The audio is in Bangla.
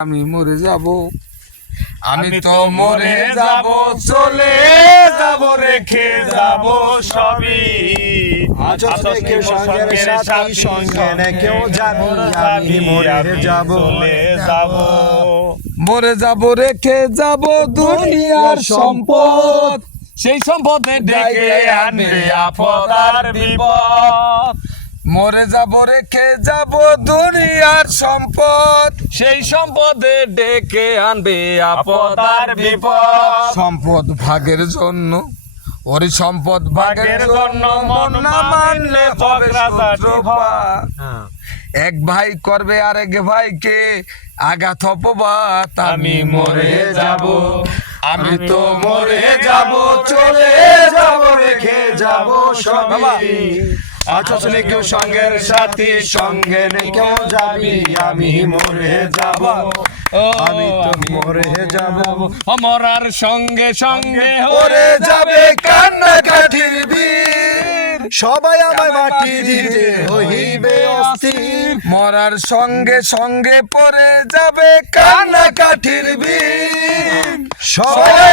আমি মরে যাব, আমি তো মরে যাব, চলে যাব, রেখে যাব সবই। কেউ সঙ্গের সাথী সঙ্গে না কেউ যাবি, আমি মরে যাব, যাব, মরে যাব, রেখে যাব দুনিয়ার সম্পদ। সেই সম্পদে ডেকে আনবে আপদ আর বিপদ। মরে যাব, রেখে যাব দুনিয়ার সম্পদ। সেই সম্পদে ডেকে আনবে আপদ আর বিপদ। সম্পদ ভাগের জন্য, ওরে সম্পদ ভাগের জন্য মন না মানলে হবে সূত্রপাত। এক ভাই করবে আরেক ভাইকে আঘাত অপবাদ। আমি মরে যাব, আমি তো মরে যাব, চলে যাব, রেখে যাব সবই। আসলে কেউ সঙ্গের সাথী সঙ্গে নেই কেউ যাবি, আমি মরে যাব, আমি তো মরে যাব। মরার সঙ্গে সঙ্গে ওরে যাবে কান্নাকাটির বীর, সবাই আমায় মাটি দিতে হইবে অস্থির। মরার সঙ্গে সঙ্গে পড়ে যাবে কান্নাকাটির বীর, সবাই